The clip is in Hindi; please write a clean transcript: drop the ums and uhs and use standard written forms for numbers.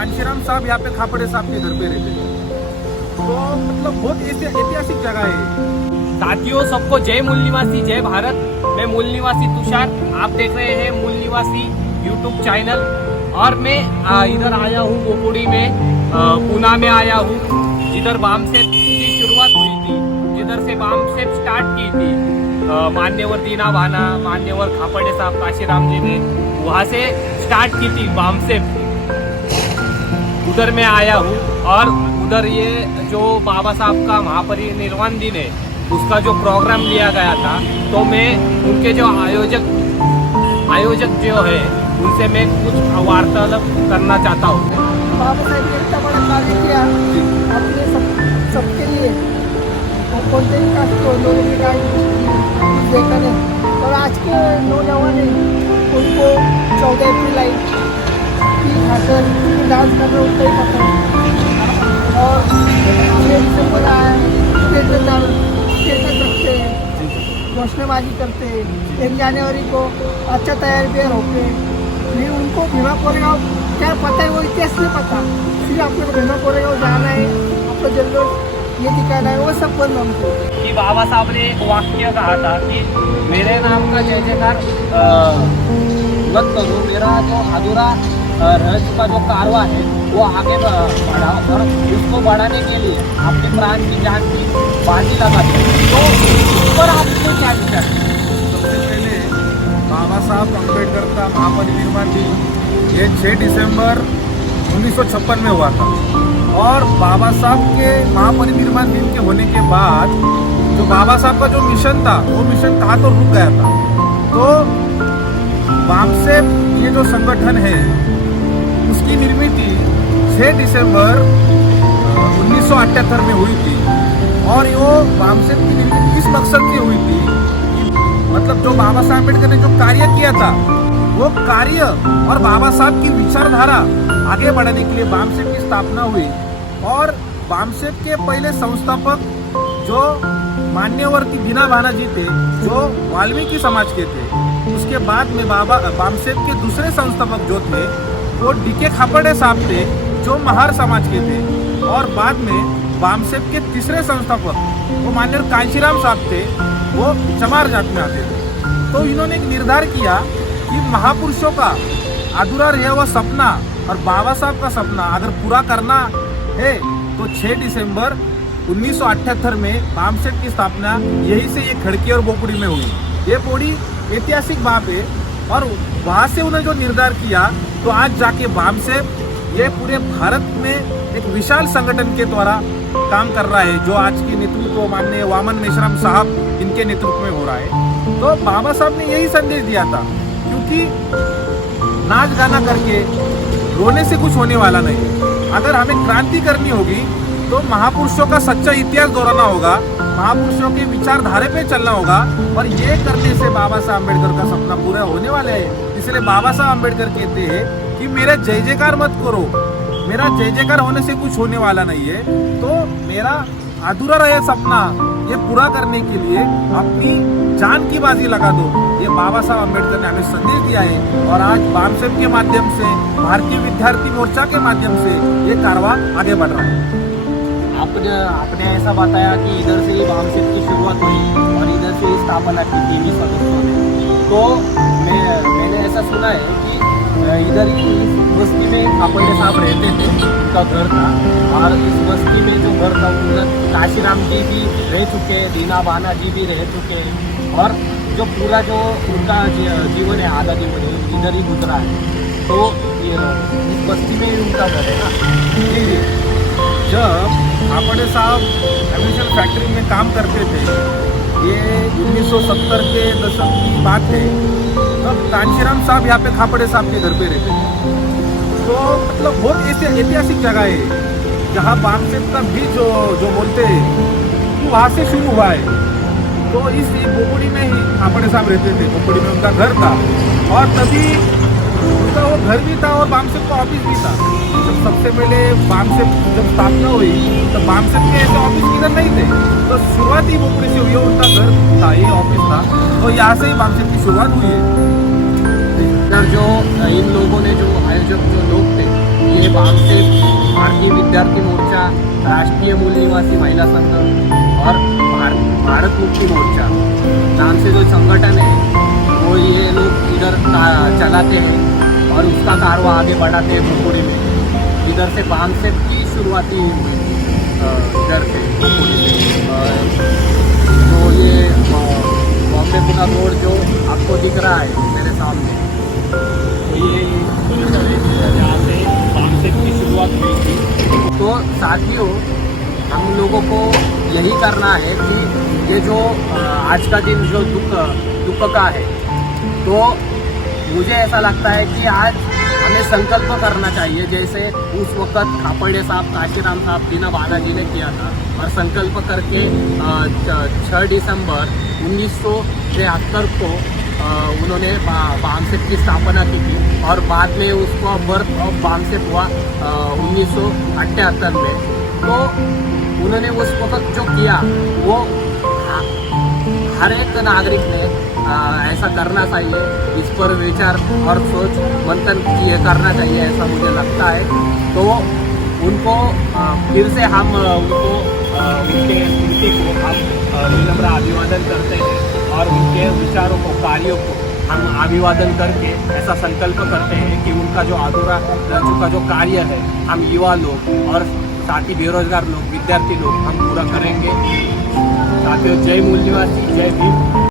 कांशीराम साहब यहाँ पे खापड़े साहब के घर पे रहते थे। तो मतलब बहुत ऐतिहासिक जगह है। साथियों, सबको जय मूल निवासी, जय भारत। मैं मूल निवासी तुषार, आप देख रहे हैं मूल निवासी यूट्यूब चैनल। और मैं इधर आया हूँ बोपुड़ी में, पूना में आया हूँ, जिधर बामसेप की शुरुआत हुई थी, जिधर से बामसेप स्टार्ट की थी मान्यवर दीना भाना, मान्यवर खापड़े साहब काशीराम जी ने वहाँ से स्टार्ट की थी बामसेप। उधर मैं आया हूँ और उधर ये जो बाबा साहब का महापरिनिर्वाण दिन है उसका जो प्रोग्राम लिया गया था, तो मैं उनके जो आयोजक जो है उनसे मैं कुछ वार्तालाप करना चाहता हूँ। बाबा साहेब ने इतना बड़ा कार्य किया अपने सबके लिए, और कोणत्याही कास्ट को लोगों की कुछ देखा नहीं। और आज के नौजवान हैं उनको 14 अप्रैल आई की खाकर डांस कर रहे उनको ही पता है। और से बोला स्टेटस रखते हैं, घोषणाबाजी करते हैं। 1 जनवरी को अच्छा तैयार बियार होते नहीं। उनको भीमा कोरेगांव क्या पता है, वो इतिहास नहीं पता, फिर आप लोग भीमा कोरेगांव जाना है, आपको जरूर ये दिखाना है, वो सब बंद हमको। कि बाबा साहब ने एक वाक्य कहा था कि मेरे नाम का जय जयकार मत करो, मेरा जो अधूरा रह चुका जो कारवा है वो आगे बढ़ाओ और उसको बढ़ाने के लिए अपने प्राण की जान की बाजी लगा दी। तो इस पर आपको क्या विचार है? सबसे पहले बाबा साहब अम्बेडकर का महापरिनिर्वाण दिन ये 6 दिसंबर 1956 में हुआ था। और बाबा साहब के महापरिनिर्वाण दिन के होने के बाद जो बाबा साहब का जो मिशन था वो मिशन कहाँ तो रुक गया था। तो बामसेप ये जो संगठन है उसकी निर्मित 6 दिसंबर 1978 में हुई थी। और वो बामसेप की निर्मित इस मकसद से हुई थी कि मतलब जो बाबा साहब अम्बेडकर ने जो कार्य किया था वो कार्य और बाबा साहब की विचारधारा आगे बढ़ाने के लिए बामसेप की स्थापना हुई। और बामसेप के पहले संस्थापक जो मान्यवर की दीना भाना जी थे, जो वाल्मीकि समाज के थे। उसके बाद में बामसेप के दूसरे संस्थापक जो थे वो डीके खापड़े साहब थे, जो महार समाज के थे। और बाद में बामसेप के तीसरे संस्थापक वो मान्यवर कांशीराम साहब थे, वो चमार जात में आते थे। तो इन्होंने एक निर्धार किया कि महापुरुषों का अधूरा रहे हुआ सपना और बाबा साहब का सपना अगर पूरा करना है तो 6 दिसंबर 1978 में बामसेप की स्थापना यहीं से ये खड़की और बोपुड़ी में हुई। ये बड़ी ऐतिहासिक बात है। और वहाँ से उन्होंने जो निर्धार किया तो आज जाके बामसेप ये पूरे भारत में एक विशाल संगठन के द्वारा काम कर रहा है, जो आज के नेतृत्व माननीय वामन मेश्राम साहब इनके नेतृत्व में हो रहा है। तो बाबा साहब ने यही संदेश दिया था, क्योंकि नाच गाना करके रोने से कुछ होने वाला नहीं। अगर हमें क्रांति करनी होगी तो महापुरुषों का सच्चा इतिहास दोहराना होगा, महापुरुषों के विचारधारे पे चलना होगा। और ये करने से बाबा साहब अम्बेडकर का सपना पूरा होने वाला है। इसलिए बाबा साहब अम्बेडकर कहते हैं कि मेरा जय जयकार मत करो, मेरा जय जयकार होने से कुछ होने वाला नहीं है। तो मेरा अधूरा रहे सपना ये पूरा करने के लिए अपनी जान की बाजी लगा दो। ये बाबा साहब अम्बेडकर ने हमें संदेश दिया है। और आज बामसेप के माध्यम से, भारतीय विद्यार्थी मोर्चा के माध्यम से ये कारवा आगे बढ़ रहा है। आपने ऐसा बताया कि इधर से ही बामसेप की शुरुआत हुई और इधर से ही स्थापना की थी 20 सदस्यों ने। तो मैंने ऐसा सुना है कि इधर ही इस बस्ती में खापड़े साहब रहते थे, उनका घर था। और इस बस्ती में जो घर था उधर काशीराम जी भी रह चुके हैं, दीना भाना जी भी रह चुके हैं। और जो पूरा जो उनका जीवन है, आधा जीवन है इधर ही गुजरा है। तो इस बस्ती में ही उनका घर है ना। जब खापड़े साहब एम्यूनिशन फैक्ट्री में काम करते थे, ये 1970 के दशक की बात है, तब कांशीराम साहब यहाँ पे खापड़े साहब के घर पे रहते थे। तो मतलब बहुत ऐतिहासिक जगह है जहाँ बामसेप का भी जो बोलते हैं वो वहाँ से शुरू हुआ है। तो इस बोपुड़ी में ही खापड़े साहब रहते थे, बोपुड़ी में उनका घर था। और तभी उनका वो घर भी था और बामसेप का ऑफिस भी था। जब सबसे पहले बामसेप जब स्थापना हुई तो बामसेप के ऐसे ऑफिस इधर नहीं थे, तो शुरुआत ही बोपुड़ी से हुई है। उनका घर था, ये ऑफिस था, तो यहाँ से ही बामसेप की शुरुआत हुई है। इधर जो इन लोगों ने जो आयोजक जो लोग थे, ये बामसेफ, भारतीय विद्यार्थी मोर्चा, राष्ट्रीय मूल निवासी महिला संघ और भारत मुक्ति मोर्चा नाम से जो संगठन है वो ये लोग इधर चलाते हैं और उसका कारवा आगे बढ़ाते हैं भोजपुरी में। इधर से बामसेफ की शुरुआती हुई इधर से भोजपुरी से। तो ये बॉम्बे पुणे रोड जो आपको दिख रहा है मेरे सामने, तो ये यहाँ से बामसेफ की शुरुआत हुई थी। तो साथियों, हम लोगों को यही करना है कि ये जो आज का दिन जो दुख का है, तो मुझे ऐसा लगता है कि आज हमें संकल्प करना चाहिए, जैसे उस वक्त खापड़े साहब, काशीराम साहब, दीना बालाजी ने किया था और संकल्प करके 6 दिसंबर 1973 को उन्होंने बामसेफ की स्थापना की थी और बाद में उसका बर्थ ऑफ बामसेफ हुआ 1978 में। तो उन्होंने उस वक्त जो किया वो हर एक नागरिक ने ऐसा करना चाहिए, इस पर विचार और सोच मंथन करना चाहिए, ऐसा मुझे लगता है। तो उनको फिर से हम उनके को हम विनम्र अभिवादन करते हैं और उनके विचारों को, कार्यों को हम अभिवादन करके ऐसा संकल्प करते हैं कि उनका जो अधूरा रह चुका जो कार्य है हम युवा लोग और साथ ही बेरोजगार लोग, विद्यार्थी लोग हम पूरा करेंगे। साथियों, जय मूल निवासी, जय भीम।